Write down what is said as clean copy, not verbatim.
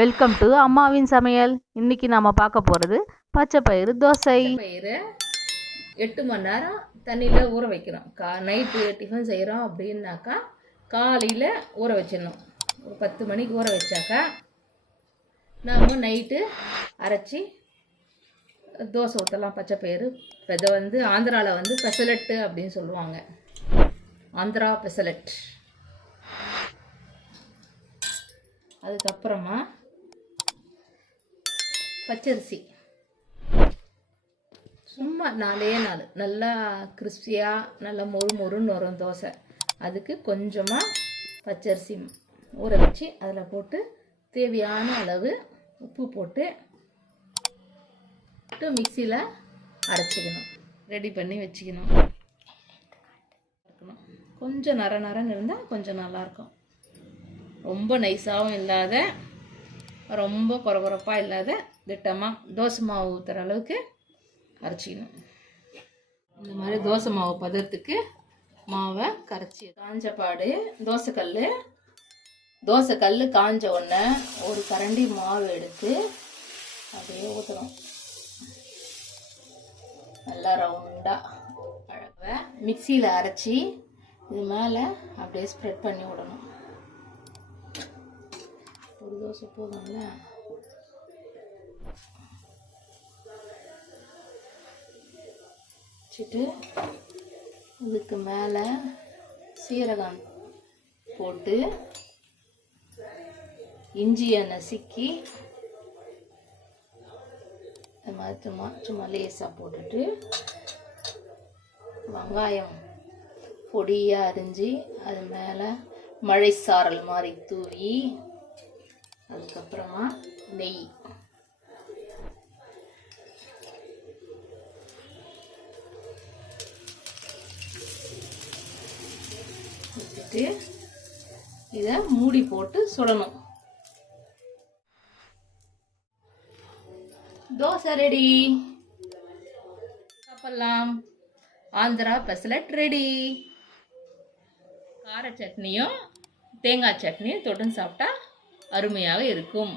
Welcome to அம்மாவின் சமையல். இன்னைக்கு நாம பார்க்க போகிறது பச்சை பயிறு தோசை. பயிறு 8 மணி நேரம் தண்ணியில் ஊற வைக்கிறோம். நைட்டு டிஃபன் செய்கிறோம் அப்படின்னாக்கா காலையில் ஊற வச்சிடணும். ஒரு 10 மணிக்கு ஊற வச்சாக்கா நாம் நைட்டு அரைச்சி தோசை ஊற்றலாம். பச்சை பயிறு இதை ஆந்திராவில் பெசலெட்டு அப்படின்னு சொல்லுவாங்க. ஆந்திரா பெசலெட். அதுக்கப்புறமா பச்சரிசி சும்மா 4 நல்லா கிறிஸ்பியாக நல்லா மொறுன்னு வரும் தோசை. அதுக்கு கொஞ்சமாக பச்சரிசி ஊற வச்சு அதில் போட்டு தேவையான அளவு உப்பு போட்டு மிக்சியில் அரைச்சிக்கணும். ரெடி பண்ணி வச்சுக்கணும். கொஞ்சம் நரன்னு இருந்தால் கொஞ்சம் நல்லாயிருக்கும். ரொம்ப நைஸாகவும் இல்லாத ரொம்ப குறப்பாக இல்லாத திட்டமாக தோசை மாவு ஊற்றுற அளவுக்கு அரைச்சிக்கணும். இந்த மாதிரி தோசை மாவு பதத்துக்கு மாவை கரைச்சி காஞ்ச பாடு தோசைக்கல் காஞ்ச உடனே ஒரு கரண்டி மாவு எடுத்து அப்படியே ஊற்றணும். நல்லா ரவுண்டாக அழகாக மிக்சியில் அரைச்சி இது மேலே அப்படியே ஸ்ப்ரெட் பண்ணி விடணும். ஒரு தோசை போதும்ல. வச்சுட்டு இதுக்கு மேலே சீரகம் போட்டு இஞ்சியை நசுக்கி இது மாதிரி சும்மா லேசாக போட்டுட்டு வெங்காயம் பொடியாக அரிஞ்சு அது மேலே மழை சாரல் மாதிரி தூவி அதுக்கப்புறமா நெய் வச்சுட்டு இதை மூடி போட்டு சுடணும். தோசை ரெடி. சாப்பிடலாம். ஆந்திரா பெசலட் ரெடி. கார சட்னியும் தேங்காய் சட்னியும் தொட்டு சாப்பிட்டா அருமையாக இருக்கும்.